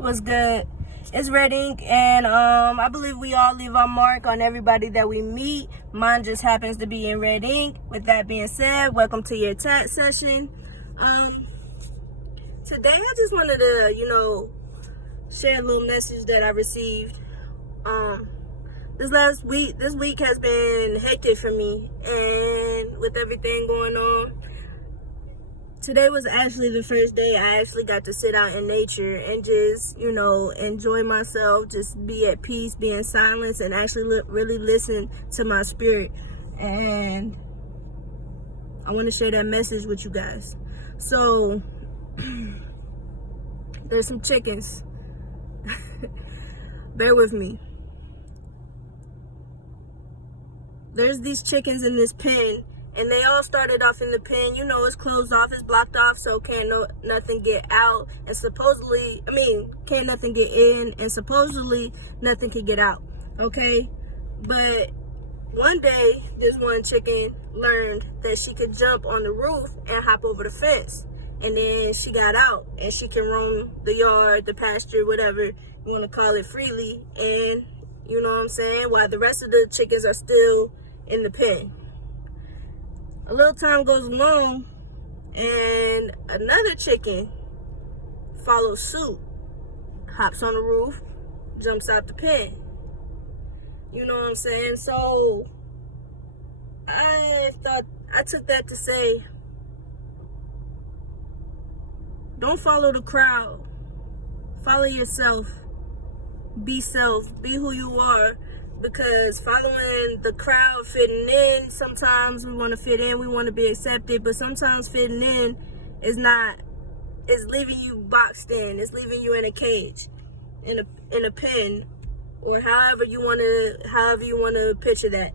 What's good? It's Red Ink, and I believe we all leave our mark on everybody that we meet. Mine just happens to be in Red Ink. With that being said, welcome to your chat session. Today I just wanted to, share a little message that I received. This week has been hectic for me, and with everything going on, today was actually the first day I actually got to sit out in nature and just, enjoy myself, just be at peace, be in silence, and actually really listen to my spirit. And I want to share that message with you guys. So, there's some chickens. Bear with me. There's these chickens in this pen. And they all started off in the pen. It's closed off, it's blocked off, so nothing get out. And can't nothing get in, and supposedly nothing can get out. Okay? But one day, this one chicken learned that she could jump on the roof and hop over the fence. And then she got out, and she can roam the yard, the pasture, whatever you want to call it, freely. And, you know what I'm saying? While the rest of the chickens are still in the pen. A little time goes along, and another chicken follows suit, hops on the roof, jumps out the pen. You know what I'm saying? So I took that to say, don't follow the crowd. Follow yourself. Be self. Be who you are. Because following the crowd, fitting in, sometimes we want to fit in, we want to be accepted, but sometimes fitting in is leaving you boxed in, it's leaving you in a cage, in a pen, or however you want to picture that.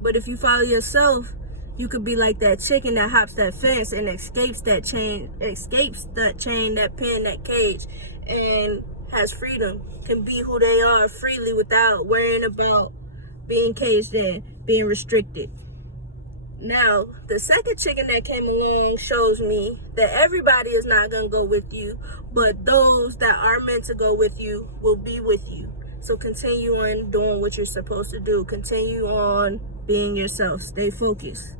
But if you follow yourself, you could be like that chicken that hops that fence and escapes that chain, that pen, that cage, and has freedom, can be who they are freely without worrying about being caged in, being restricted. Now, the second chicken that came along shows me that everybody is not going to go with you, but those that are meant to go with you will be with you. So continue on doing what you're supposed to do. Continue on being yourself. Stay focused.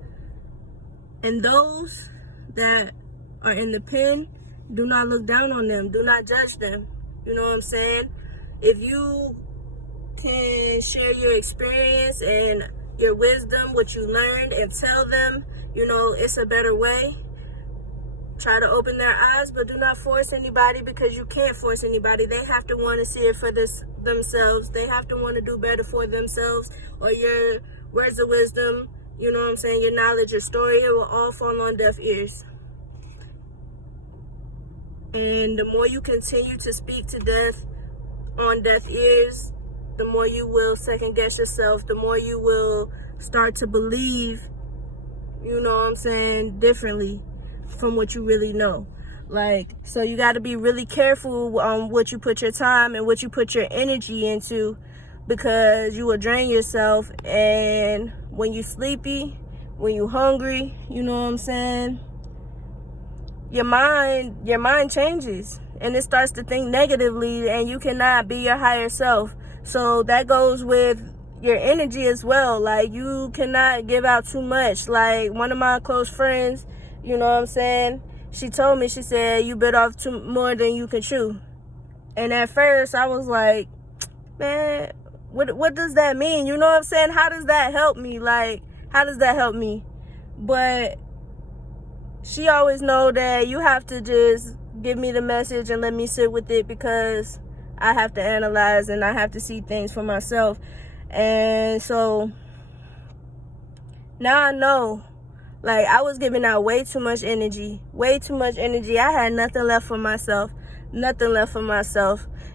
And those that are in the pen, do not look down on them. Do not judge them. You know what I'm saying? If you can share your experience and your wisdom, what you learned, and tell them, it's a better way, try to open their eyes, but do not force anybody, because you can't force anybody. They have to want to see it for themselves. They have to want to do better for themselves, or your words of wisdom, you know what I'm saying, your knowledge, your story, it will all fall on deaf ears. And the more you continue to speak to death on deaf ears, the more you will second guess yourself, the more you will start to believe, differently from what you really know. So you got to be really careful on what you put your time and what you put your energy into, because you will drain yourself. And when you're sleepy, when you're hungry, your mind changes, and it starts to think negatively, and you cannot be your higher self. So that goes with your energy as well. You cannot give out too much. One of my close friends, she told me, she said, you bit off more than you can chew. And at first I was like, man, what does that mean? You know what I'm saying? How does that help me? How does that help me? But she always know that you have to just give me the message and let me sit with it, because I have to analyze and I have to see things for myself. And so now I know, I was giving out way too much energy. I had nothing left for myself.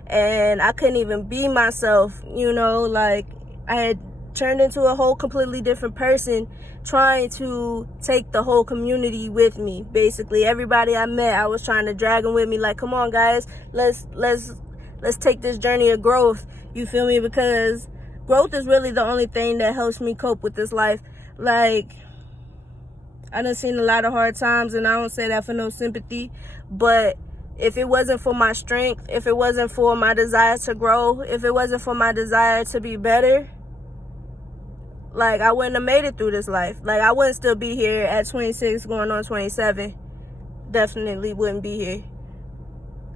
And I couldn't even be myself, I had turned into a whole completely different person, trying to take the whole community with me. Basically, everybody I met, I was trying to drag them with me. Come on, guys, let's take this journey of growth. You feel me? Because growth is really the only thing that helps me cope with this life. I done seen a lot of hard times, and I don't say that for no sympathy, but If it wasn't for my strength, if it wasn't for my desire to grow, if it wasn't for my desire to be better, like, I wouldn't have made it through this life. Like, I wouldn't still be here at 26 going on 27. Definitely wouldn't be here.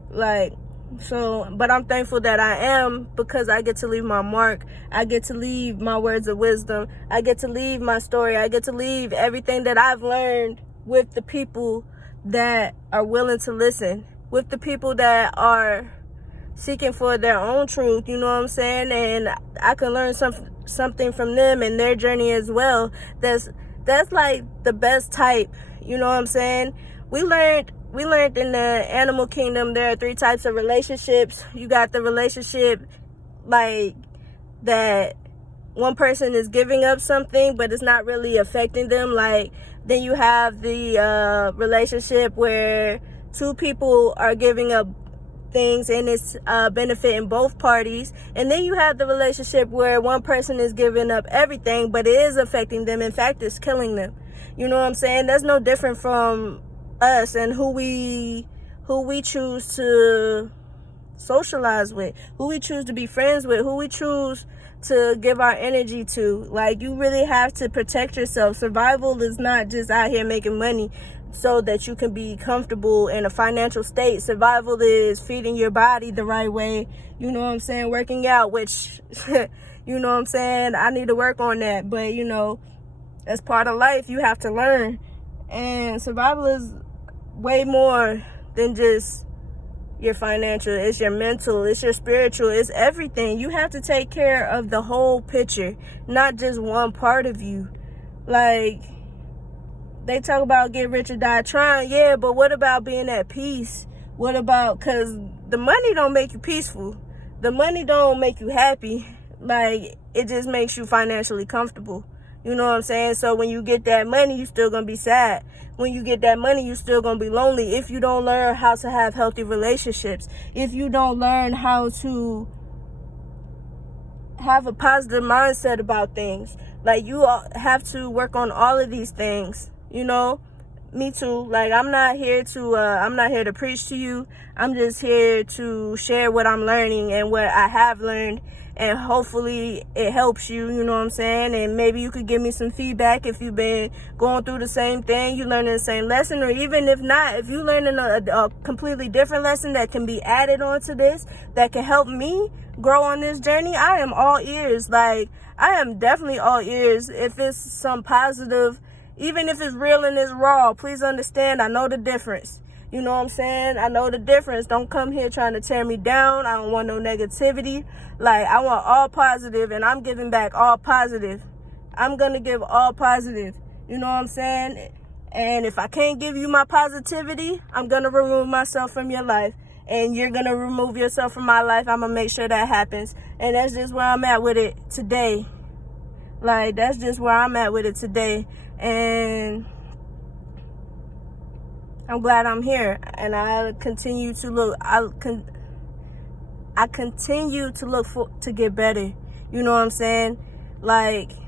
Like, so, but I'm thankful that I am, because I get to leave my mark. I get to leave my words of wisdom. I get to leave my story. I get to leave everything that I've learned with the people that are willing to listen, with the people that are seeking for their own truth, you know what I'm saying? And I can learn something from them and their journey as well. That's like the best type, you know what I'm saying? We learned in the animal kingdom there are 3 types of relationships. You got the relationship like that one person is giving up something, but it's not really affecting them. Like, then you have the relationship where 2 people are giving up things and it's benefiting both parties. And then you have the relationship where one person is giving up everything, but it is affecting them. In fact, it's killing them. You know what I'm saying? That's no different from us and who we choose to socialize with, who we choose to be friends with, who we choose to give our energy to. Like, you really have to protect yourself. Survival is not just out here making money so that you can be comfortable in a financial state. Survival is feeding your body the right way, you know what I'm saying, working out, which you know what I'm saying, I need to work on that, but you know, as part of life, you have to learn. And survival is way more than just your financial. It's your mental, it's your spiritual, it's everything. You have to take care of the whole picture, not just one part of you. Like, they talk about get rich or die trying, yeah, but what about being at peace? What about, because the money don't make you peaceful, the money don't make you happy. Like, it just makes you financially comfortable, you know what I'm saying? So when you get that money, you still gonna be sad. When you get that money, you still gonna be lonely if you don't learn how to have healthy relationships, if you don't learn how to have a positive mindset about things. Like, you have to work on all of these things, you know? Me too. Like, I'm not here to preach to you. I'm just here to share what I'm learning and what I have learned, and hopefully it helps you, you know what I'm saying? And maybe you could give me some feedback if you've been going through the same thing, you learning the same lesson, or even if not, if you're learning a completely different lesson that can be added onto this, that can help me grow on this journey, I am all ears. Like, I am definitely all ears. If it's some positive, even if it's real and it's raw, please understand, I know the difference. You know what I'm saying? I know the difference. Don't come here trying to tear me down. I don't want no negativity. Like, I want all positive, and I'm giving back all positive. I'm going to give all positive. You know what I'm saying? And if I can't give you my positivity, I'm going to remove myself from your life. And you're going to remove yourself from my life. I'm going to make sure that happens. And that's just where I'm at with it today. Like, that's just where I'm at with it today. And I'm glad I'm here, and I continue to look. I continue to look to get better. You know what I'm saying? Like,